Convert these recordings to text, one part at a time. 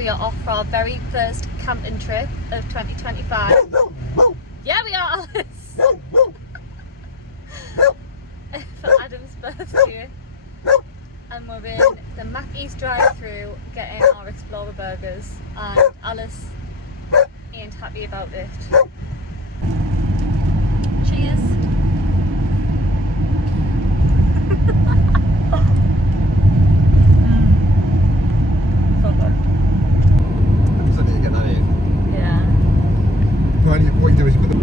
we are off for our very first camping trip of 2025. Yeah, we are, Alice! For Adam's birthday. And we're in the Mackey's drive-through getting our Explorer burgers, and Alice ain't happy about it. Cheers! So good. So I need to get that in. Yeah. What you do is you put the...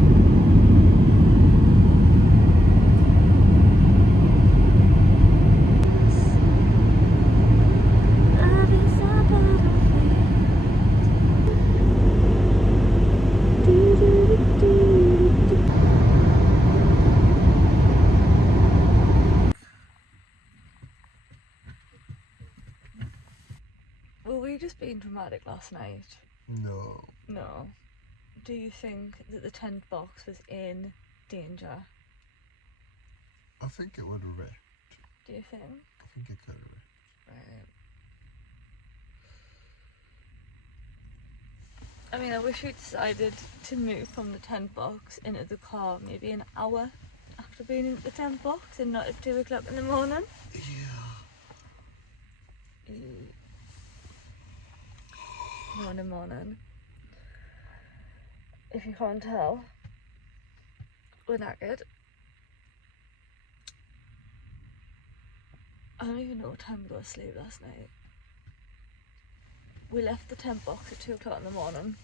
Were we just being dramatic last night? No. No. Do you think that the tent box was in danger? I think it would have wrecked. Do you think? I think it could have wrecked. Right. I mean, I wish we decided to move from the tent box into the car maybe an hour after being in the tent box and not at 2 o'clock in the morning. Yeah. Morning. If you can't tell, we're knackered. I don't even know what time we got to sleep last night. We left the tent box at 2 o'clock in the morning.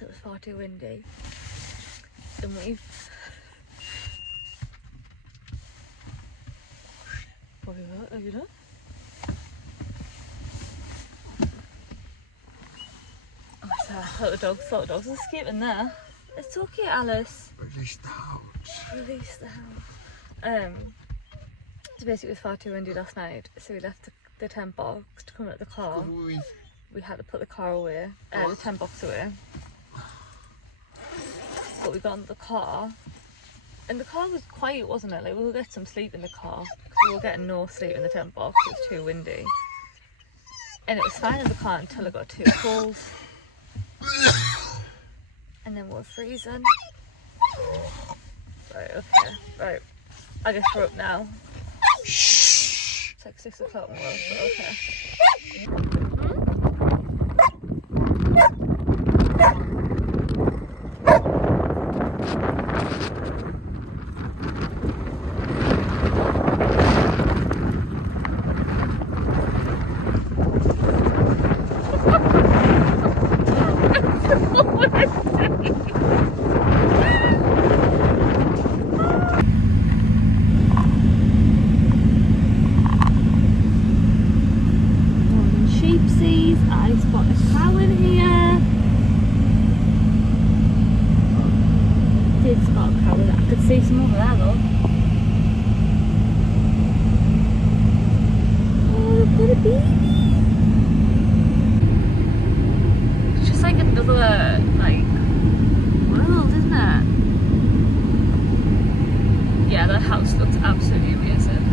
It was far too windy. And we've... What have you done? I thought the dogs were escaping there. It's okay, Alice. Release the house. Release the house. So basically it was far too windy last night, so we left the tent box to come out the car. We had to put the car away, the tent box away. But we got into the car, and the car was quiet, wasn't it? Like, we would get some sleep in the car, because we were getting no sleep in the tent box, it was too windy. And it was fine in the car until it got too cold. And then we're freezing. Right, okay, right. I guess we're up now. It's like 6 o'clock more, but okay. See some over there though. Oh, I've got a baby! It's just like another, like, world, isn't it? Yeah, that house looks absolutely amazing.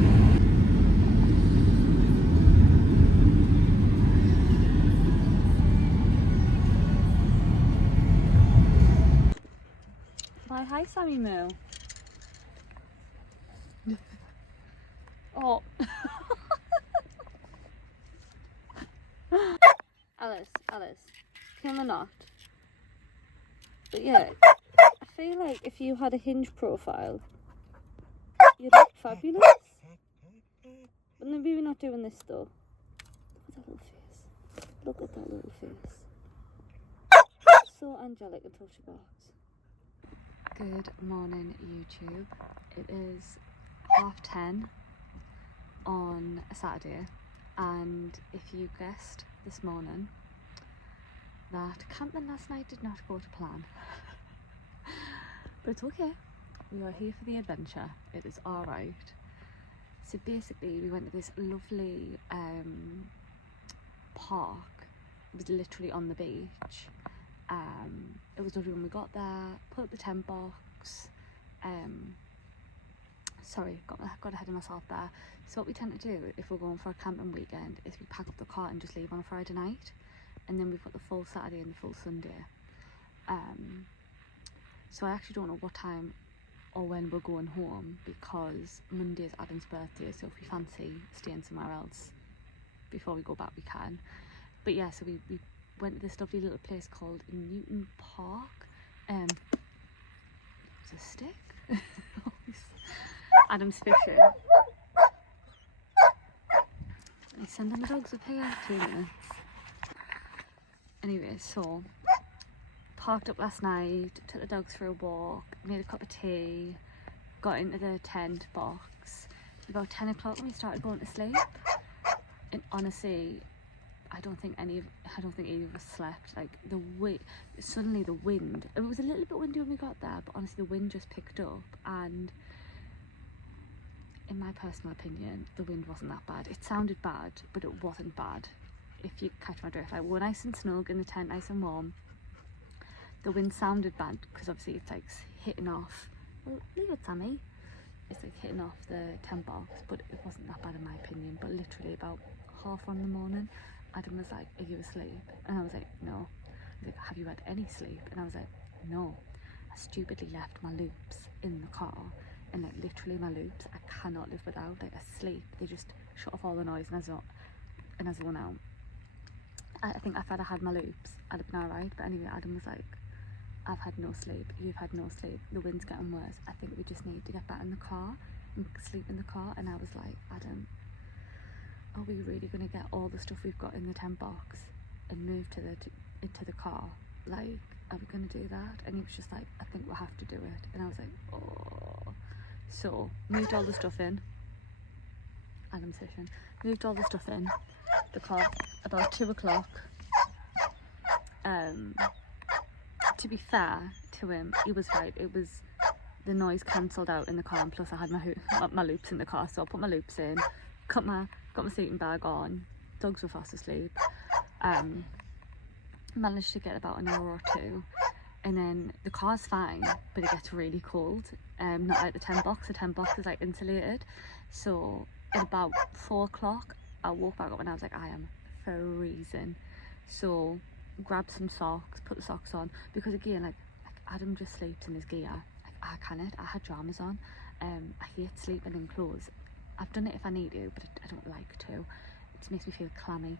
Hi, Sammy Moo. Oh. Alice, can we not? But yeah, I feel like if you had a Hinge profile, you'd look fabulous. But maybe we're not doing this though. Look at that little face. Look at that little face. So angelic and touchable. Good morning, YouTube. It is 10:30 on a Saturday, and if you guessed this morning that camping last night did not go to plan, but it's okay. We are here for the adventure. It is all right. So basically, we went to this lovely park. It was literally on the beach. It was lovely when we got there, put up the tent box. Sorry, got ahead of myself there. So what we tend to do if we're going for a camping weekend is we pack up the car and just leave on a Friday night, and then we've got the full Saturday and the full Sunday. So I actually don't know what time or when we're going home, because Monday's Adam's birthday, so if we fancy staying somewhere else before we go back, we can. But yeah, so we went to this lovely little place called Newton Park. It's a stick. Adam's fishing. He's sending the dogs up here, 2 minutes. Anyway, so parked up last night, took the dogs for a walk, made a cup of tea, got into the tent box. About 10 o'clock when we started going to sleep. And honestly, I don't think either of us slept. Like suddenly the wind, it was a little bit windy when we got there, but honestly the wind just picked up, and in my personal opinion, the wind wasn't that bad. It sounded bad, but it wasn't bad, if you catch my drift. Like, we're nice and snug in the tent, nice and warm. The wind sounded bad because obviously it's like hitting off, well, leave it, Sammy. It's like hitting off the tent box, but it wasn't that bad in my opinion. But literally about 1:30 in the morning, Adam was like, "Are you asleep?" And I was like, "No." He's like, "Have you had any sleep?" And I was like, "No." I stupidly left my loops in the car, and like literally my loops, I cannot live without. Like, asleep, they just shut off all the noise, and as I went out, I think if I'd had my loops, I'd have been alright. But anyway, Adam was like, "I've had no sleep, you've had no sleep, the wind's getting worse. I think we just need to get back in the car and sleep in the car." And I was like, "Adam, are we really going to get all the stuff we've got in the tent box and move into the car? Like, are we going to do that?" And he was just like, "I think we'll have to do it." And I was like, "Oh." So moved all the stuff in. Adam's fishing. Moved all the stuff in the car about 2 o'clock. To be fair to him, he was right. It was the noise cancelled out in the car, and plus I had my loops in the car, so I put my loops in, got my sleeping bag on. Dogs were fast asleep. Managed to get about an hour or two, and then the car's fine, but it gets really cold. Not like the tent box. The tent box is like insulated. So at about 4 o'clock, I woke back up and I was like, I am freezing. So grabbed some socks, put the socks on, because again, like Adam just sleeps in his gear. Like, I can't. I had dramas on. I hate sleeping in clothes. I've done it if I need to, but I don't like to. It just makes me feel clammy.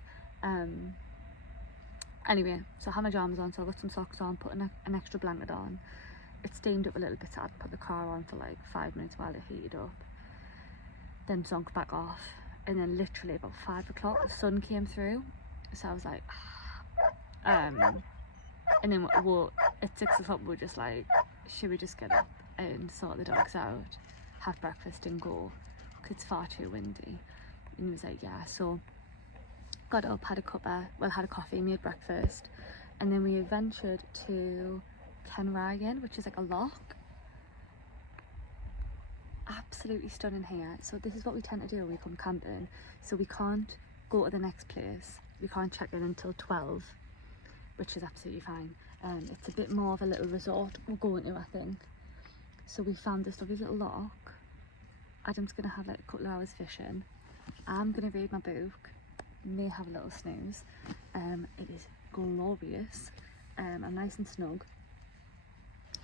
Anyway, so I had my dramas on, so I got some socks on, put an extra blanket on. It steamed up a little bit, so I put the car on for like 5 minutes while it heated up. Then zonk back off, and then literally about 5 o'clock, the sun came through. So I was like, and then at 6 o'clock we were just like, should we just get up and sort the dogs out, have breakfast and go, because it's far too windy. And he was like, yeah. So got up, had a coffee, made breakfast, and then we adventured to Cairnryan, which is like a loch. Absolutely stunning here. So this is what we tend to do when we come camping. So we can't go to the next place, we can't check in until 12, which is absolutely fine. It's a bit more of a little resort we're going to, I think. So we found this lovely little loch. Adam's gonna have like a couple of hours fishing. I'm gonna read my book, may have a little snooze. It is glorious. I'm nice and snug.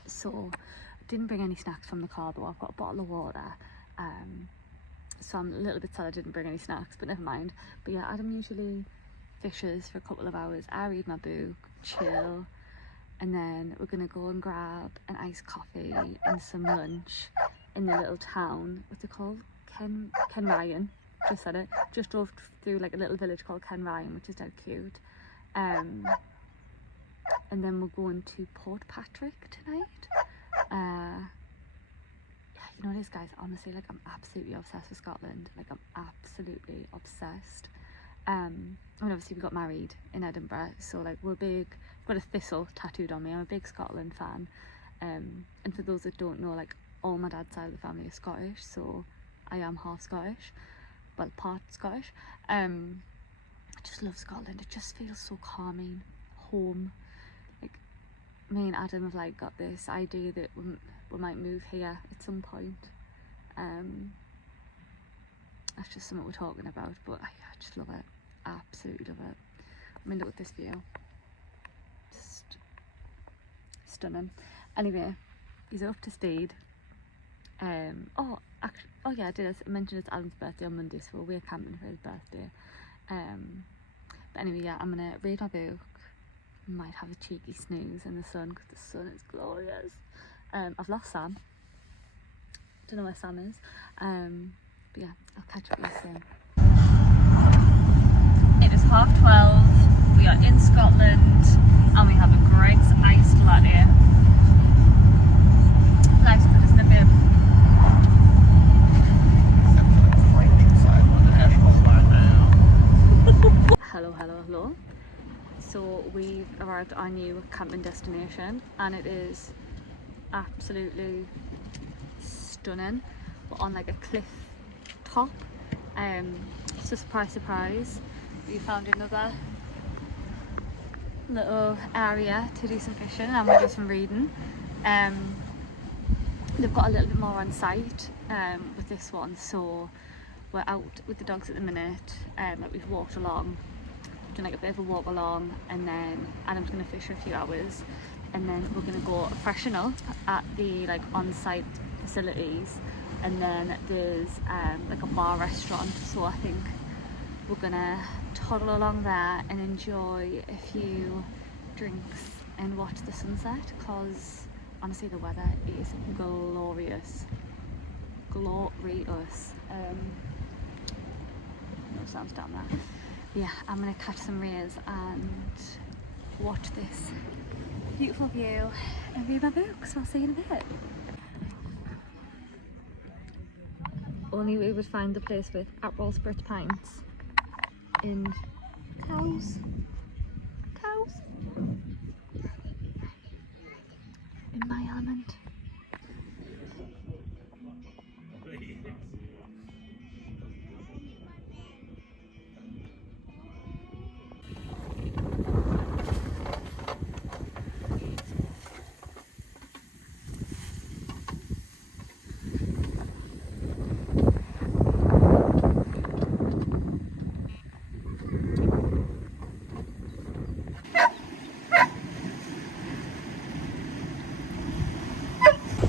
So didn't bring any snacks from the car though. I've got a bottle of water. So I'm a little bit sad I didn't bring any snacks, but never mind. But yeah, Adam usually fishes for a couple of hours. I read my book, chill, and then we're gonna go and grab an iced coffee and some lunch in the little town. What's it called? Cairnryan. Just said it. Just drove through like a little village called Cairnryan, which is dead cute. And then we're going to Port Patrick tonight. Yeah, you know what it is, guys, honestly, like I'm absolutely obsessed with Scotland. Like I'm absolutely obsessed. And obviously we got married in Edinburgh, so like we're big. I've got a thistle tattooed on me. I'm a big Scotland fan. And for those that don't know, like all my dad's side of the family is Scottish, so I am half Scottish, well, part Scottish. I just love Scotland. It just feels so calming, home. Like me and Adam have like got this idea that we might move here at some point. That's just something we're talking about, but I just love it. Absolutely love it. I mean, look at this view. Just stunning. Anyway, he's up to speed. Oh yeah, I mentioned it's Alan's birthday on Monday, so we're camping for his birthday. But anyway, yeah, I'm gonna read my book. Might have a cheeky snooze in the sun because the sun is glorious. I've lost Sam. Don't know where Sam is. But yeah, I'll catch up with you soon. It is 12:30. We are in Scotland and we have a great iced latte. Life's good, isn't it, babe? Hello. So we've arrived at our new camping destination and it is absolutely stunning. We're on like a cliff top. So surprise, we found another little area to do some fishing and we'll do some reading. They've got a little bit more on site with this one, so we're out with the dogs at the minute. Like we've walked along, doing like a bit of a walk along, and then Adam's gonna fish for a few hours, and then we're gonna go freshen up at the like on-site facilities, and then there's like a bar restaurant, so I think we're gonna toddle along there and enjoy a few drinks and watch the sunset, because honestly the weather is glorious. No sounds down there. Yeah, I'm gonna catch some rays and watch this beautiful view and read my book, so I'll see you in a bit. Only we would find the place with Aperol Spritz pints in cows in my element.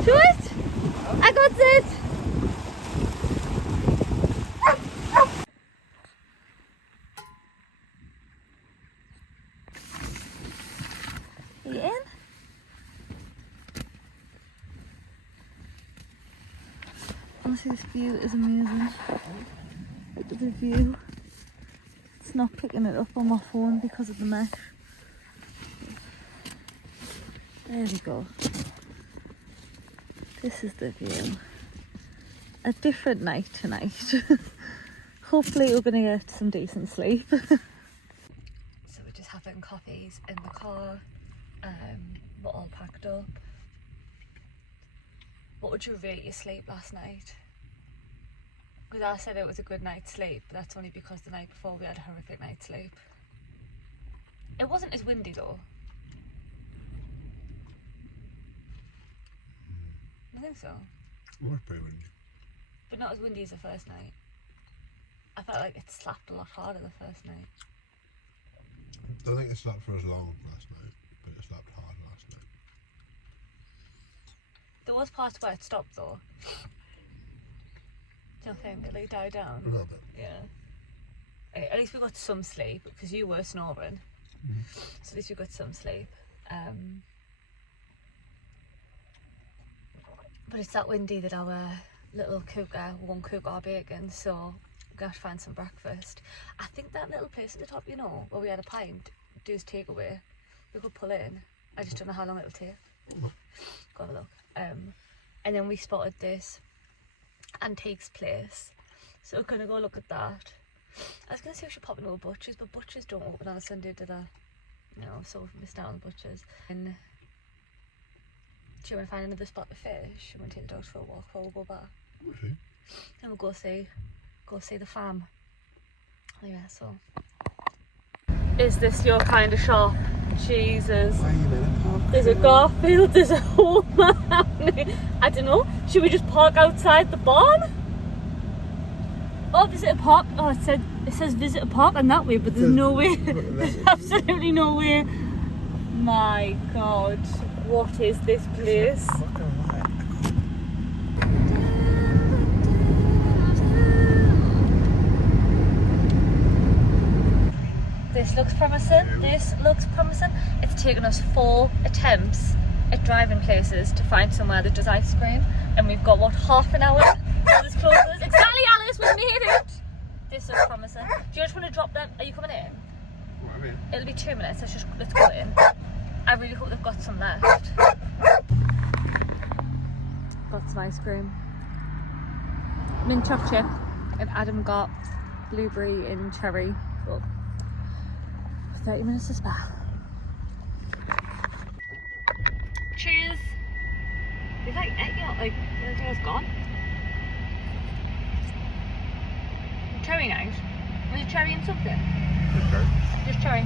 Do it! I got it! Are you in? Honestly, this view is amazing. Look at the view. It's not picking it up on my phone because of the mesh. There we go. This is the view. A different night tonight. Hopefully we're going to get some decent sleep. So we're just having coffees in the car. We're all packed up. What would you rate your sleep last night? Because I said it was a good night's sleep, but that's only because the night before we had a horrific night's sleep. It wasn't as windy though. I think so. It was pretty windy. But not as windy as the first night. I felt like it slapped a lot harder the first night. I don't think it slapped for as long last night, but it slapped hard last night. There was parts where it stopped though. Do you think it like died down? A little bit. Yeah. At least we got some sleep because you were snoring. So at least we got some sleep. But it's that windy that our little cooker won't cook our bacon, so we're going to find some breakfast. I think that little place at the top, you know, where we had a pint, does takeaway. We could pull in. I just don't know how long it'll take. Go have a look. And then we spotted this antiques place, so we're going to go look at that. I was going to say we should pop into a butcher's, but butchers don't open on a Sunday, do they? No, so we've missed out on the butchers. And do you want to find another spot to fish? And we'll take the dogs for a walk before we go back. Okay. And we'll go see the farm. Anyway, so. Is this your kind of shop? Jesus. There's a Garfield, there's a Homer. I don't know. Should we just park outside the barn? Oh, is it a park? Oh, it said It says visit a park and that way, but there's no way. There's absolutely no way. My God, what is this place? This looks promising. This looks promising. It's taken us 4 attempts at driving places to find somewhere that does ice cream, and we've got, what, half an hour till this closes? Exactly, Alice, we made it! This looks promising. Do you just want to drop them? Are you coming in? What, I'm in? It'll be 2 minutes, let's go in. I really hope they've got some left. Got some ice cream. Mint choc chip, and Adam got blueberry and cherry. Oh. 30 minutes to spare. Cheers! It's like, the idea gone. Cherry night. Was it cherry and something? Just cherry.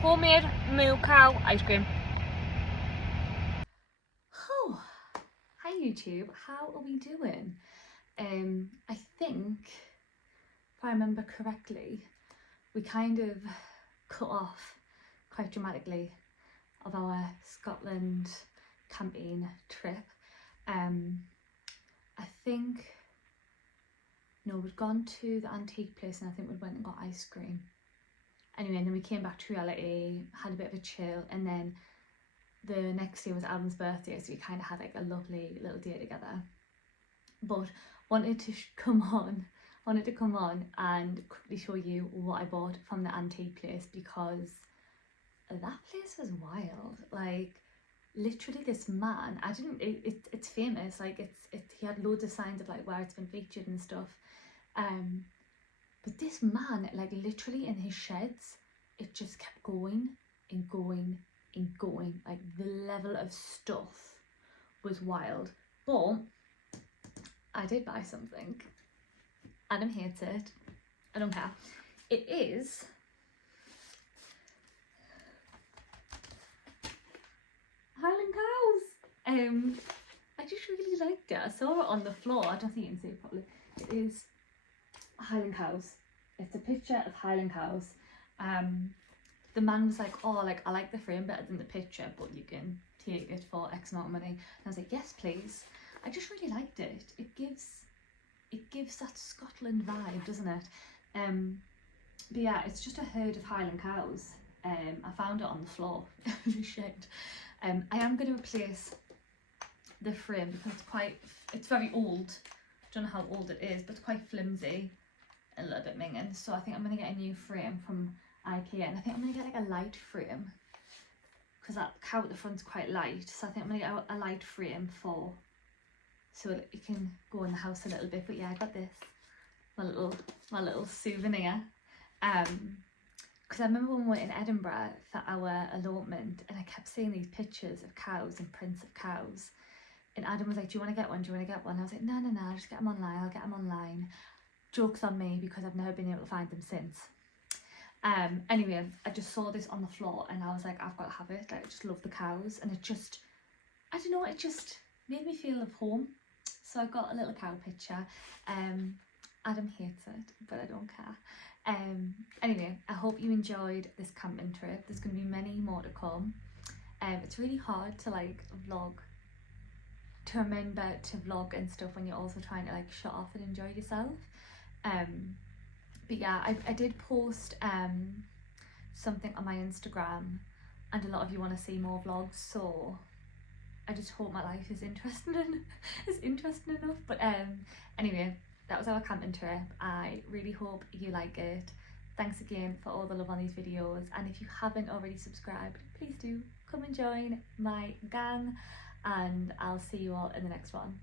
Homemade moo cow ice cream. Oh, hi YouTube. How are we doing? I think, if I remember correctly, we kind of cut off quite dramatically of our Scotland camping trip. I think, no, we'd gone to the antique place and I think we went and got ice cream. Anyway, and then we came back to reality, had a bit of a chill, and then the next day was Adam's birthday, so we kind of had like a lovely little day together. But wanted to come on and quickly show you what I bought from the antique place, because that place was wild. Like, literally this man, it's famous, like he had loads of signs of like where it's been featured and stuff, but this man, like literally in his sheds, it just kept going and going and going. Like the level of stuff was wild. But I did buy something. Adam hates it. I don't care. It is Highland cows. I just really liked it. I saw it on the floor. I don't think you can see it properly. It is Highland cows. It's a picture of Highland cows. The man was like, oh, like I like the frame better than the picture, but you can take it for X amount of money. And I was like, yes, please. I just really liked it. It gives that Scotland vibe, doesn't it? But yeah, it's just a herd of Highland cows. I found it on the floor. Shit. I am going to replace the frame because it's very old. Don't know how old it is, but it's quite flimsy and a little bit minging. So I think I'm going to get a new frame from IKEA, and I think I'm going to get like a light frame because that cow at the front's quite light. So I think I'm going to get a light frame so it can go in the house a little bit. But yeah, I got this, my little souvenir. Because I remember when we were in Edinburgh for our elopement, and I kept seeing these pictures of cows and prints of cows, and Adam was like, do you want to get one? Do you want to get one? And I was like, no, I'll just get them online. I'll get them online. Joke's on me because I've never been able to find them since. Anyway, I just saw this on the floor and I was like, I've got to have it. Like, I just love the cows, and it just, I don't know, it just made me feel of home. So I got a little cow picture. Adam hates it, but I don't care. Anyway, I hope you enjoyed this camping trip. There's going to be many more to come. It's really hard to like remember to vlog and stuff when you're also trying to like shut off and enjoy yourself. But yeah, I did post something on my Instagram, and a lot of you want to see more vlogs, so I just hope my life is interesting enough. But anyway, that was our camping trip. I really hope you like it. Thanks again for all the love on these videos, and if you haven't already subscribed, please do come and join my gang, and I'll see you all in the next one.